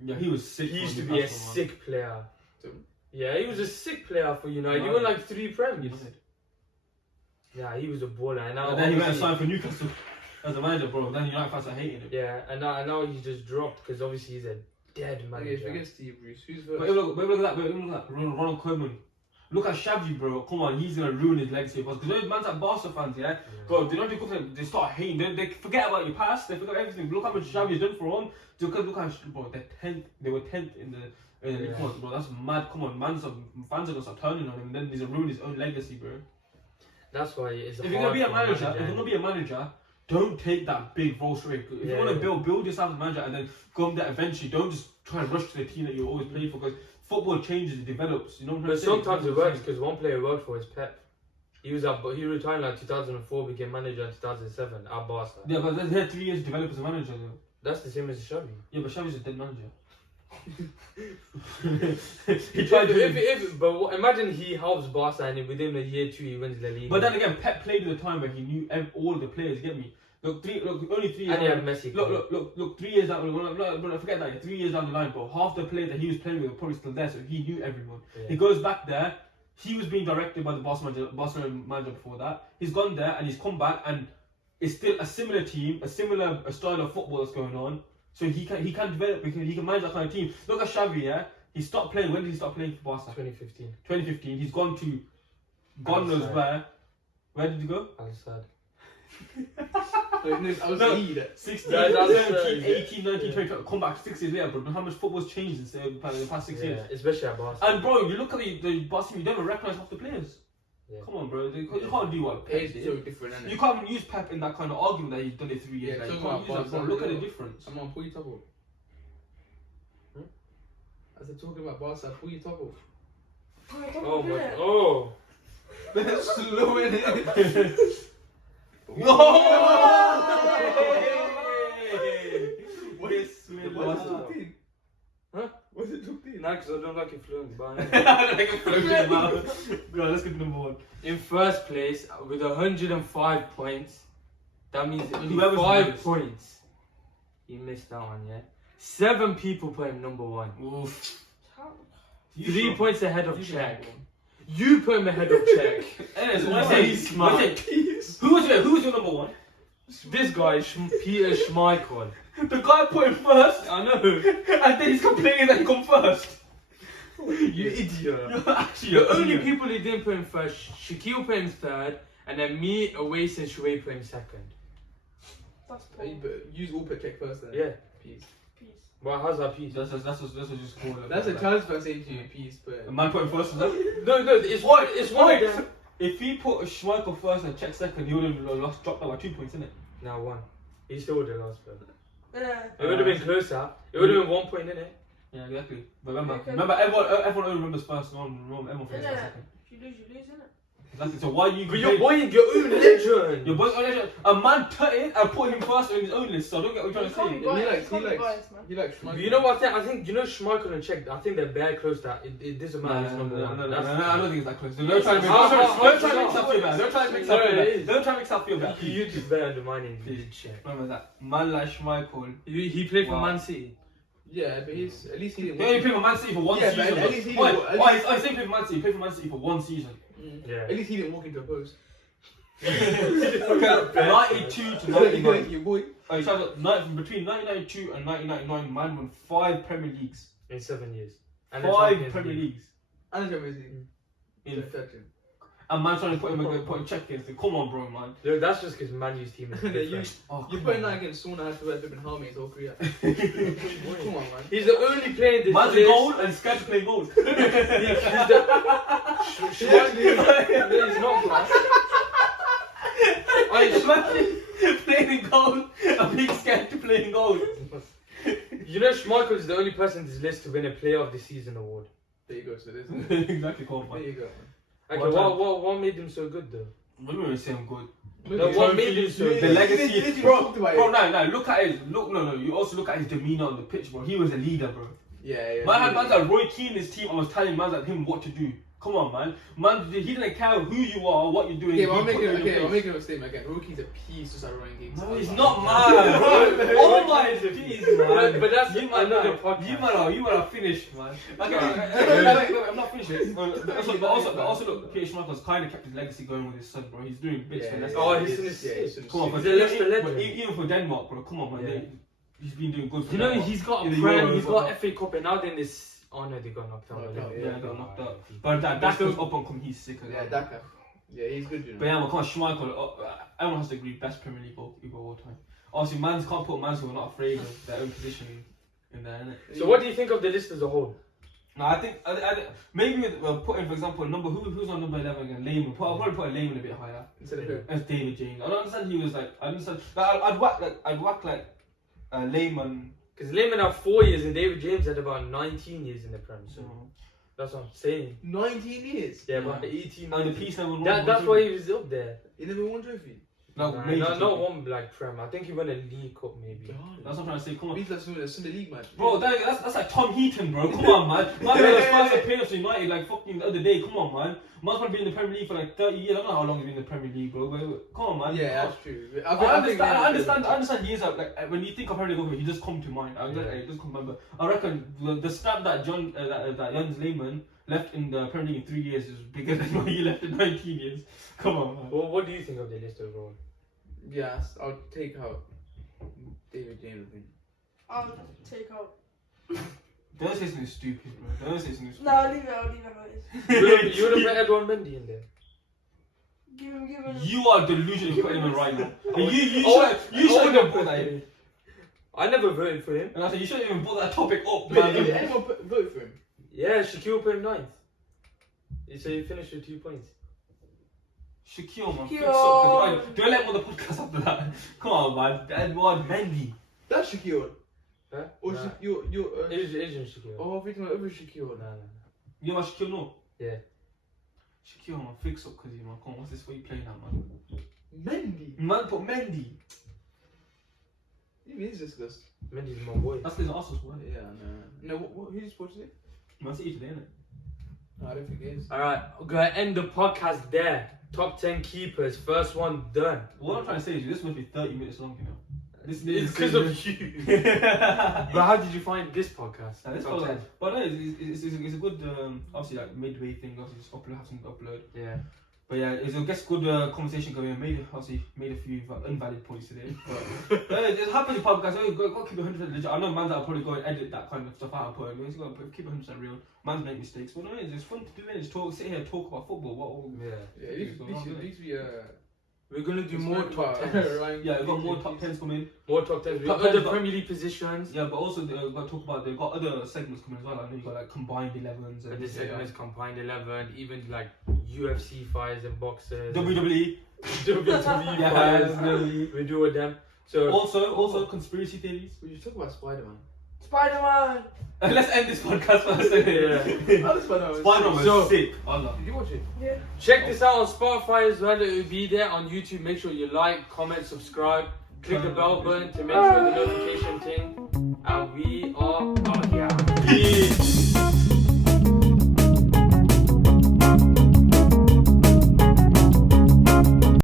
Yeah, he was sick. He used to for be a Newcastle, man. sick player. So- Yeah, he was a sick player for United. He Right. won like 3 Prems. United. Yeah, he was a baller. And now And then he went and obviously- signed for Newcastle as a manager, bro. Then United fans are hating him. Yeah, and now he's just dropped because obviously he's a dead Okay, manager. forget Steve Bruce. Who's But first? look at that. Ronald Koeman. Look at Xavi, bro. Come on, he's gonna ruin his legacy. Because those man's like Barca fans, yeah. Bro, they don't do good. They start hating. They forget about your past. They forget everything. Look how much Xavi's done for them. Look how, bro, they're 10th. They were 10th in the league Yeah. points, bro. That's mad. Come on, fans are gonna start turning on him. And then he's gonna ruin his own legacy, bro. That's why it's If you're gonna be a manager, don't take that big role straight. If you want to build yourself as a manager and then come there eventually, don't just try and rush to the team that you always played for because football changes, it develops. You know what I'm But saying? sometimes it works because one player worked for is Pep. He retired in like 2004, became manager in 2007 at Barca. Yeah, but they had 3 years to develop as a manager though. That's the same as Xavi. Yeah, but Xavi's a dead manager. He tried to. But imagine he helps Barca and within a year 2 he wins the league. But then again, Pep played at a time where he knew all the players. Get me? Look, only 3 years. And he had Messi. Look, 3 years down. But forget that. 3 years down the line, bro. Half the players that he was playing with were probably still there, so he knew everyone. Yeah. He goes back there. He was being directed by the Barcelona manager before that. He's gone there and he's come back and it's still a similar team, a similar style of football that's going on. So he can develop, he can manage that kind of team. Look at Xavi, yeah? He stopped playing. When did he stop playing for Barca? 2015. 2015. He's gone to God knows where. Where did he go? Al-Sadd. I was saying 16, Yeah, that's 17, 18, 19, 20, come back 6 years later, bro. How much football's changed in the past 6 years? Especially at Barca. And bro, you look at the Barca, you don't even recognise half the players. Yeah. Come on, bro. You can't do what Pep It's did. so different, isn't You it? can't even use Pep in that kind of argument that he's done it 3 years. Yeah, Like, you talking can't use about that, bro. Barca, Look at the yeah. difference. I'm on pull your top off. I said talking about Barca, pull your top off. Oh my. Oh. That's slow in it. No! What's What's the thing? Huh? What's it took thing? Nah, because I don't like influence. But Go on, let's get to number 1. in first place with 105 points, that means only Whoever's 5 lowest. points. He missed that one, yeah. 7 people put him number 1. Oof. 3 points ahead of Czech. You put him ahead of Czech. He's smart. Who was your number 1? This guy, Peter Schmeichel. The guy put him first, I know. and then he's complaining that he come first. You idiot. You're actually The an only idiot. people who didn't put him first, Shaquille put him third, and then me, Awais, and Shuaib put him second. That's poor. Use all put check first then. Yeah. Peace. Peace. Well, how's that piece? That's what just called it. That's a transfer saying to you, peace, but. A man put him first, is that? No, it's one. It's one. of them. If he put a Schmeichel first and Czech second, he would have lost, dropped that by 2 points, innit? No, 1. He still would have lost, but Yeah. it would have been closer. It would have been 1 point, innit? Yeah, exactly. But remember, Okay. everyone only remembers first, everyone finishes Yeah. second. If you lose, innit? Exactly. So why you? But you're boying your own legend. Your boy, a man tutted and put him first on his own list. So I don't get what you're trying to say. He likes But you know what I think? You know Schmeichel and Czech. I think they're very close. That it doesn't matter. It's number 1. No, I don't think it's that close. Don't try to make yourself feel bad. Don't try to make yourself feel bad. Don't try to make yourself feel bad. You just better undermining Czech. Remember that man like Schmeichel. He played for Wow. Man City. Yeah, but he's at least he didn't. He only played for Man City for 1 Yeah, season. but at least he Why? didn't- Why? I say he played for Man City. He played for Man City for 1 season. Yeah. At least he didn't walk into a post. 92 to 99. Your boy. Oh, he started between 1992 and 1999. Man won 5 Premier Leagues. In 7 years. And 5 Champions Premier League. Leagues. And Champions League. In, Touching. and man trying to put him check against him. Come on, bro, man. Look, that's just because Man U's team is different. Oh, You're come putting on. that against someone that has to wear flipping helmet his whole career. Come on, man. He's the only player in this Man's a list. goal and scared to play goals. He's not, man. Imagine playing in goal and being scared to play in goal. You know Schmeichel is the only person in this list to win a Player of the Season award. There you go, so this. Exactly, come There on. you go. Okay, what made him so good though? We don't even say I'm good. No, what made him so The good? legacy, bro. No. Look at his No. You also look at his demeanor on the pitch, bro. He was a leader, bro. Yeah. Man had like Roy Keane in his team. I was telling man like him what to do. Come on, man. Man, he didn't care who you are, what you're doing. Okay, but I'm He put you in your making place. a statement again. Rookie's a piece just like Ryan Giggs. No, he's not, man. Oh my jeez, man. But that's you might another not. podcast. You might have finished, man. Okay, I'm not finished yet. But also look, Peter Schmeichel's kind of kept his legacy going with his son, bro. He's doing bits for Leicester. Oh, he's in his Come on, he's a Leicester legend. even for Denmark, bro. Come on, man. Yeah. He's been doing good. For You know, Denmark. he's got a In the Prem, Euros, he's well. got FA Cup, and now they're in this. Oh no, they got knocked out. Yeah, got knocked out. But that goes up and come. He's sick as Yeah, well. Daka. Yeah, he's good, you know. But yeah, man, come on, Schmeichel. Everyone has to agree, best Premier League goalkeeper of all time. Obviously, can't put mans who are not afraid of their own position in there, innit? So what do you think of the list as a whole? No, I think maybe putting, for example, who's on number 11 again? Lehman. I'll probably put Lehman a bit higher. Instead of who? As David James. I don't understand. He was like, I understand. I'd whack Lehman. Because Lehman had 4 years and David James had about 19 years in the Prem. So that's what I'm saying. 19 years? Yeah, about 18. And the piece never won. That's why he was up there. He never won trophy? Not Nah, major not trophy. one like Prem. I think he won a League Cup maybe. That's what I'm trying to say. Come on. Beat us in the Sunday League match. Bro, that's like Tom Heaton, bro. Come on, man. My man was first at playoffs United like fucking the other day. Come on, man. Man's been in the Premier League for like 30 years. I don't know how long he's been in the Premier League, bro. But come on, man. Yeah, that's true. I understand. He is like when you think of Premier League, he just come to mind. It does come to mind. But I reckon the stat that that Jens Lehmann left in the Premier League in 3 years is bigger than what he left in 19 years. Come on, man. Well, what do you think of the list overall? Yes, I'll take out David James. I think. I'll take out. Don't say something stupid, bro. Don't say something stupid. No, I'll leave it how it is. You would have put Edwin Mendy in there. Give him. You are delusional putting him in right now. You I should have put that in. I never voted for him. And I said you shouldn't even put that topic up, Did man. anyone vote for him? Yeah, Shaquille put him 9th. So he finished with 2 points. Shaquille, man. Shaquille. Fix up. Right, don't let him on the podcast after that. Come on, man. Edwin Mendy. That's Shaquille. Huh? Or Nah. Asian Shaquille. Oh, I think my other Shaquille. Nah. You know what Shaquille know? Yeah. Shaquille, man. Fix up, cause man. Come on, what's this for you playing now, man? Mendy. Man, put Mendy. Even is disgusting. Mendy's my boy. That's his Arsenal squad. Yeah, no. No, who's he supposed to say? Man City today, innit? No, I don't think it is. Alright, we're gonna end the podcast there. Top 10 keepers, first one done. What I'm trying to say is this must be 30 minutes long, you know. It's because of you. But how did you find this podcast? This Top 10. but no, it's a good, obviously like midway thing. Obviously, just have something to upload. Yeah. But yeah, it's a good conversation going. Made a few invalid points today. But it's happy the podcast. Got to keep it 100% legit. I know man's will probably go and edit that kind of stuff out and put it. It's got to keep it 100% real. Man's make mistakes, but no, it's fun to do it. Just sit here and talk about football. Yeah. Yeah, at least we We're gonna do more top 10s. Yeah, we've got more top 10s coming. More top 10s. We've got Top 10s, other but- Premier League positions. Yeah, but also we've got to talk about they've got other segments coming as well. I know you got like combined 11s And and this segment is combined 11, even like UFC fights and boxers. WWE. WWE Yeah, fights. really. We do with them. So Also conspiracy theories. We should talk about Spider-Man. Spider-Man. Let's end this podcast first. Yeah. How does Spider-Man? Spider-Man was So- sick. Allah. Did you watch it? Yeah. check this out on Spotify as well. It will be there on YouTube. Make sure you like, comment, subscribe, click the bell button to make sure the notification thing. And we are out here.